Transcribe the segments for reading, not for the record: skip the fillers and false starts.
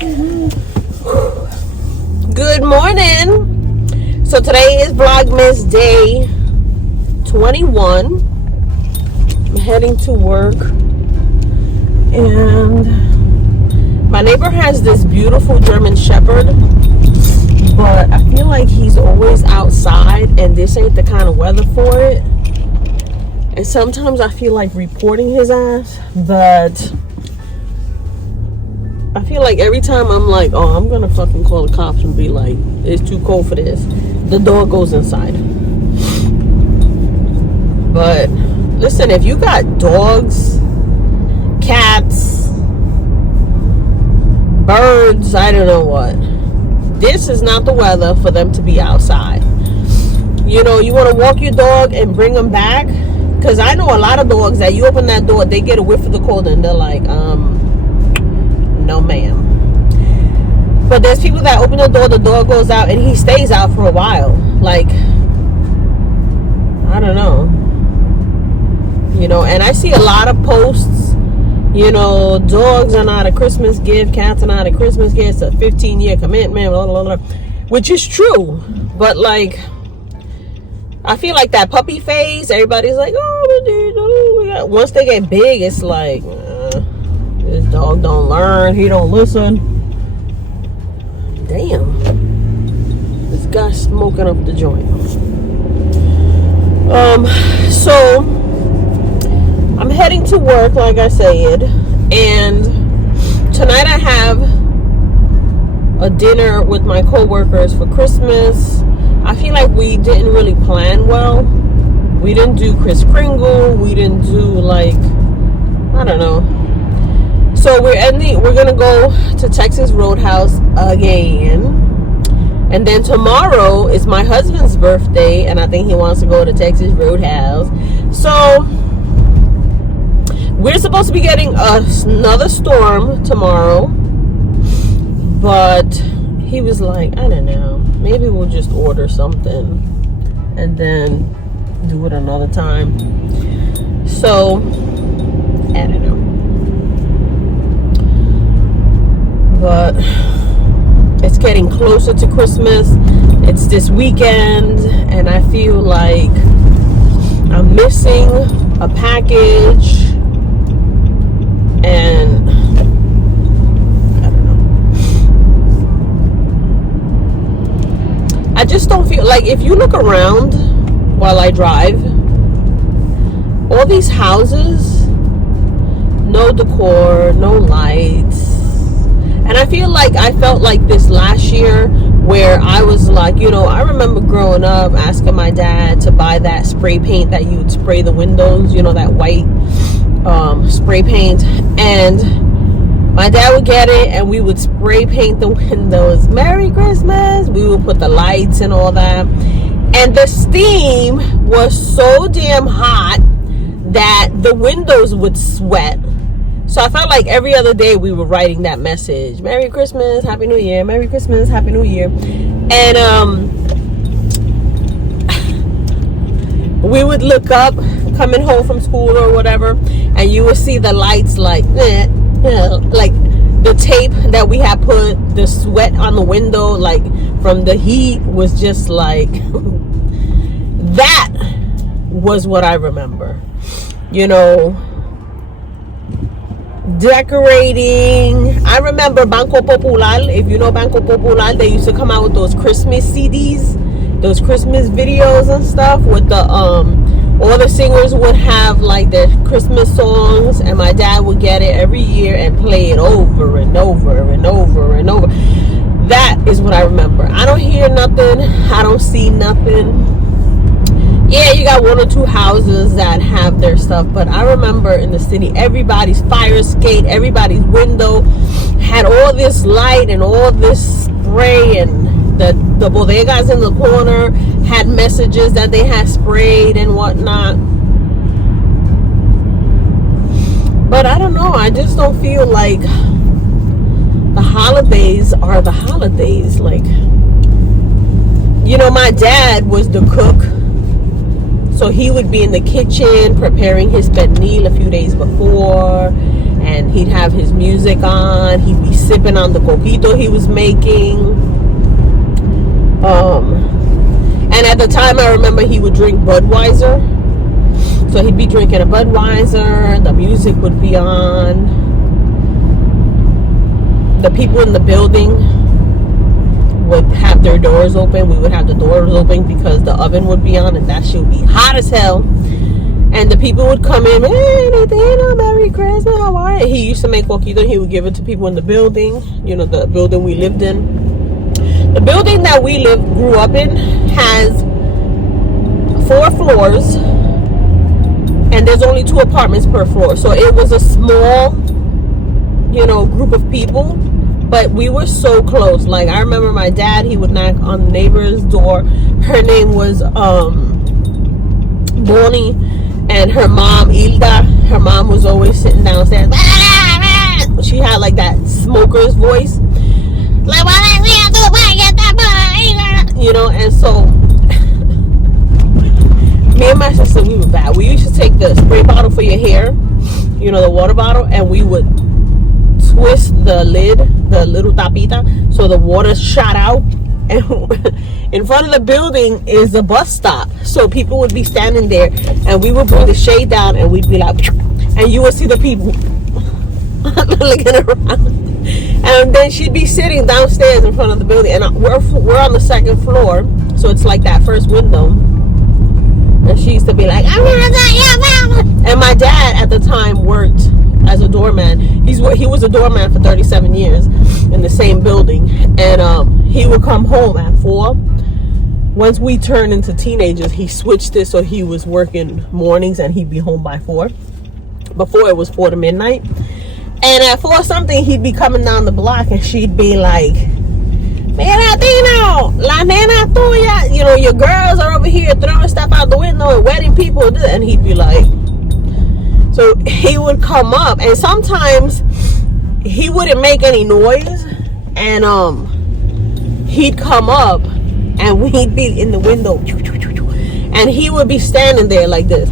Good morning. So today is Vlogmas day 21. I'm heading to work, and my neighbor has this beautiful German Shepherd, but I feel like he's always outside, and this ain't the kind of weather for it. And sometimes I feel like reporting his ass, but I feel like every time I'm like, oh, I'm gonna fucking call the cops and be like, it's too cold for this, the dog goes inside. But listen, if you got dogs, cats, birds, I don't know what, this is not the weather for them to be outside. You know, you want to walk your dog and bring them back, because I know a lot of dogs that you open that door, they get a whiff of the cold and they're like, no ma'am. But there's people that open the dog goes out and he stays out for a while. Like, I don't know. You know, and I see a lot of posts, you know, dogs are not a Christmas gift, cats are not a Christmas gift, it's a 15-year commitment, blah, blah, blah, which is true. But like, I feel like that puppy phase, everybody's like, oh, what do you do? Once they get big, it's like, this dog don't learn, he don't listen. Damn. This guy's smoking up the joint. So I'm heading to work, like I said, and tonight I have a dinner with my coworkers for Christmas. I feel like we didn't really plan well. We didn't do Kris Kringle. We didn't do, like, I don't know. So we're gonna go to Texas Roadhouse again, and then tomorrow is my husband's birthday, and I think he wants to go to Texas Roadhouse. So we're supposed to be getting another storm tomorrow, but he was like, I don't know, maybe we'll just order something and then do it another time. So I don't know. But it's getting closer to Christmas. It's this weekend, and I feel like I'm missing a package, and I don't know. I just don't feel like, if you look around while I drive, all these houses, no decor, no lights. And I feel like I felt like this last year, where I was like, you know, I remember growing up asking my dad to buy that spray paint that you would spray the windows, you know, that white spray paint. And my dad would get it and we would spray paint the windows. Merry Christmas. We would put the lights and all that. And the steam was so damn hot that the windows would sweat. So I felt like every other day we were writing that message. Merry Christmas, Happy New Year. Merry Christmas, Happy New Year. And we would look up, coming home from school or whatever, and you would see the lights like the tape that we had put, the sweat on the window, like from the heat, was just like, that was what I remember. You know, decorating. I remember Banco Popular. If you know Banco Popular, they used to come out with those Christmas CDs, those Christmas videos and stuff, with the all the singers would have like their Christmas songs, and my dad would get it every year and play it over and over and over and over. That is what I remember. I don't hear nothing, I don't see nothing. Yeah, you got one or two houses that have their stuff, but I remember in the city, everybody's fire escape, everybody's window had all this light and all this spray, and the bodegas in the corner had messages that they had sprayed and whatnot. But I don't know, I just don't feel like the holidays are the holidays. Like, you know, my dad was the cook, so he would be in the kitchen preparing his pernil a few days before, and he'd have his music on. He'd be sipping on the coquito he was making. And at the time, I remember he would drink Budweiser. So he'd be drinking a Budweiser. The music would be on. The people in the building would have their doors open. We would have the doors open because the oven would be on, and that shit would be hot as hell. And the people would come in, hey, Merry Christmas, how are you? He used to make coquito. He would give it to people in the building. You know, the building we lived in. The building that we grew up in has 4 floors, and there's only 2 apartments per floor. So it was a small, you know, group of people, but we were so close. Like, I remember my dad, he would knock on the neighbor's door. Her name was Bonnie, and her mom, Hilda, her mom was always sitting downstairs. She had like that smoker's voice. Like, you know, and so me and my sister, we were bad. We used to take the spray bottle for your hair, you know, the water bottle, and we would twist the lid, the little tapita, so the water shot out. And in front of the building is a bus stop, so people would be standing there, and we would bring the shade down, and we'd be like, and you would see the people looking around. And then she'd be sitting downstairs in front of the building, and we're on the 2nd floor, so it's like that first window. And she used to be like, I'm gonna tell your mama. And my dad at the time worked as a doorman. He was a doorman for 37 years in the same building, and he would come home at 4. Once we turned into teenagers, he switched it so he was working mornings and he'd be home by 4. Before, it was 4 to midnight. And at 4 something, he'd be coming down the block, and she'd be like, Mira, Tino, la nena tuya, you know, your girls are over here throwing stuff out the window and wetting people. And he'd be like, so he would come up, and sometimes he wouldn't make any noise, and he'd come up, and we'd be in the window, and he would be standing there like this,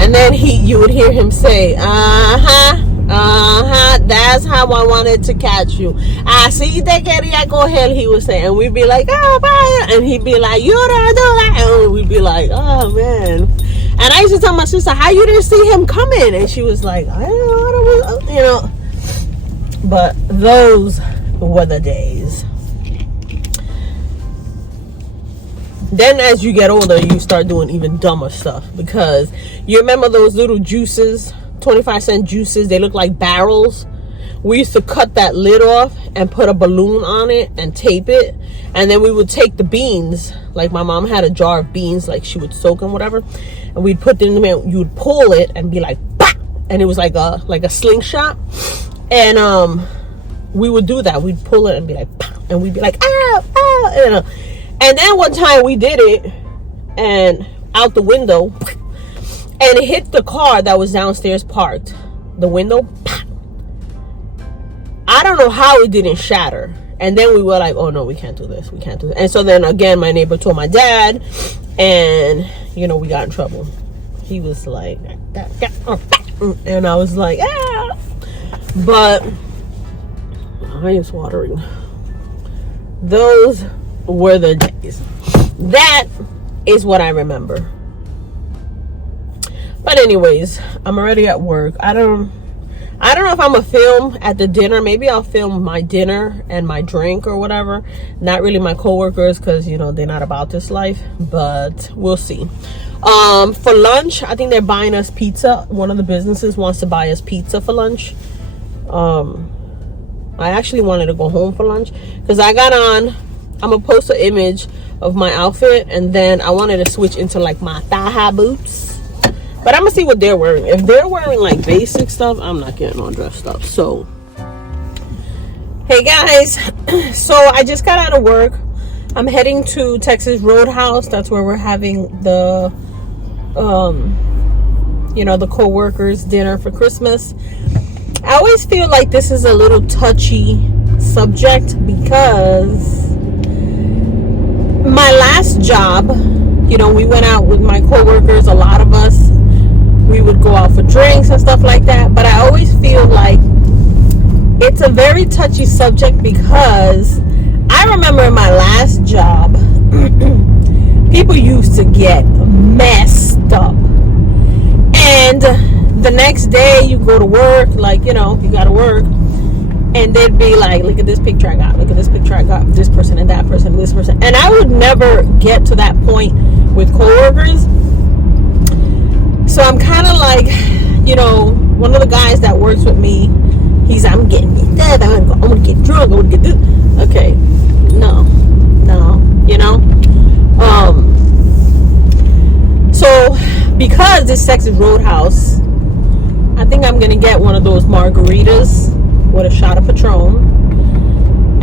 and then you would hear him say, that's how I wanted to catch you. Así te quería coger, he would say. And we'd be like, oh, bye. And he'd be like, you don't do that. And we'd be like, oh, man. And I used to tell my sister, how you didn't see him coming? And she was like, I don't know, you know. But those were the days. Then as you get older, you start doing even dumber stuff. Because you remember those little juices, 25-cent juices? They look like barrels. We used to cut that lid off and put a balloon on it and tape it. And then we would take the beans. Like, my mom had a jar of beans, like she would soak them, whatever. And we'd put them in there. You would pull it and be like, bah! And it was like a slingshot. And we would do that. We'd pull it and be like, bah! And we'd be like, ah, ah. And then one time we did it, and out the window, and it hit the car that was downstairs parked. The window, I don't know how it didn't shatter. And then we were like, oh no, we can't do this. We can't do this. And so then again, my neighbor told my dad, and you know, we got in trouble. He was like, and I was like, ah. But I is watering. Those were the days. That is what I remember. But anyways, I'm already at work. I don't know if I'm gonna film at the dinner. Maybe I'll film my dinner and my drink or whatever. Not really my coworkers, because you know, they're not about this life, but we'll see. For lunch, I think they're buying us pizza. One of the businesses wants to buy us pizza for lunch. I actually wanted to go home for lunch because I got on, I'm gonna post an image of my outfit, and then I wanted to switch into like my thigh-high boots. But I'm gonna see what they're wearing. If they're wearing like basic stuff, I'm not getting all dressed up. So, hey guys, so I just got out of work. I'm heading to Texas Roadhouse. That's where we're having the, you know, the co-workers dinner for Christmas. I always feel like this is a little touchy subject because my last job, you know, we went out with my co-workers, a lot of us, we would go out for drinks and stuff like that. But I always feel like it's a very touchy subject, because I remember in my last job, people used to get messed up. And the next day you go to work, like, you know, you gotta work, and they'd be like, look at this picture I got, look at this picture I got, this person and that person, this person. And I would never get to that point with coworkers. So I'm kind of like, you know, one of the guys that works with me, I'm getting that, I'm gonna get drunk, I'm gonna get this. Okay, no, you know. So because this Texas Roadhouse, I think I'm gonna get one of those margaritas with a shot of Patron,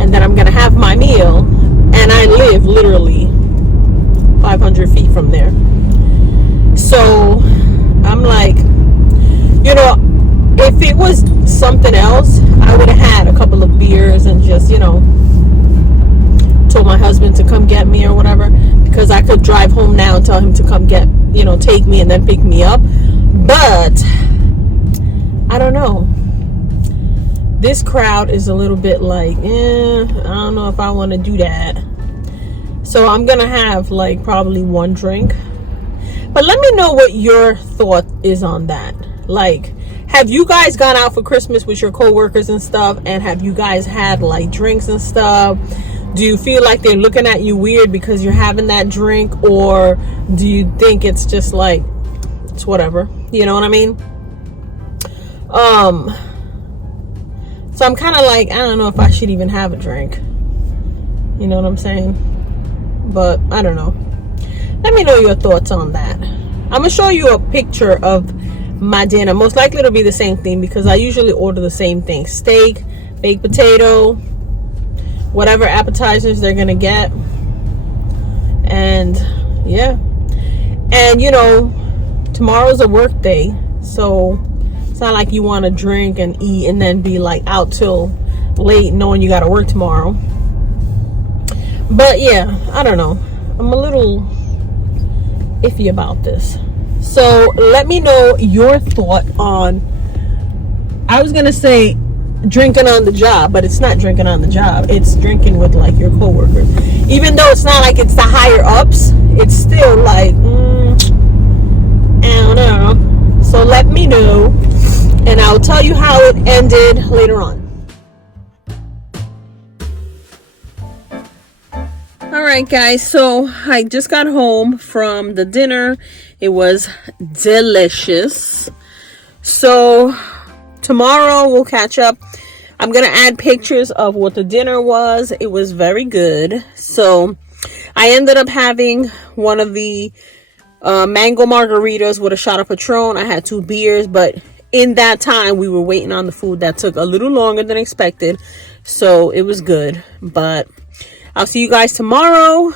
and then I'm gonna have my meal. And I live literally 500 feet from there, so I'm like, you know, if it was something else, I would have had a couple of beers and just, you know, told my husband to come get me or whatever, because I could drive home now and tell him to come get, you know, take me and then pick me up. But I don't know, this crowd is a little bit like, I don't know if I want to do that. So I'm gonna have like probably one drink. But let me know what your thought is on that. Like, have you guys gone out for Christmas with your coworkers and stuff, and have you guys had like drinks and stuff? Do you feel like they're looking at you weird because you're having that drink, or do you think it's just like, it's whatever, you know what I mean? So I'm kind of like, I don't know if I should even have a drink, you know what I'm saying? But I don't know. Let me know your thoughts on that. I'm gonna show you a picture of my dinner. Most likely it'll be the same thing, because I usually order the same thing: steak, baked potato, whatever appetizers they're gonna get. And yeah, and you know, tomorrow's a work day, so it's not like you want to drink and eat and then be like out till late knowing you gotta work tomorrow. But yeah, I don't know, I'm a little iffy about this. So let me know your thought on, I was gonna say drinking on the job, but it's not drinking on the job, it's drinking with like your coworkers. Even though it's not like it's the higher ups, it's still like, I don't know. So let me know, and I'll tell you how it ended later on. Alright guys, so I just got home from the dinner. It was delicious. So tomorrow we'll catch up. I'm gonna add pictures of what the dinner was. It was very good. So I ended up having one of the mango margaritas with a shot of Patron. I had 2 beers, but in that time we were waiting on the food that took a little longer than expected. So it was good. But I'll see you guys tomorrow.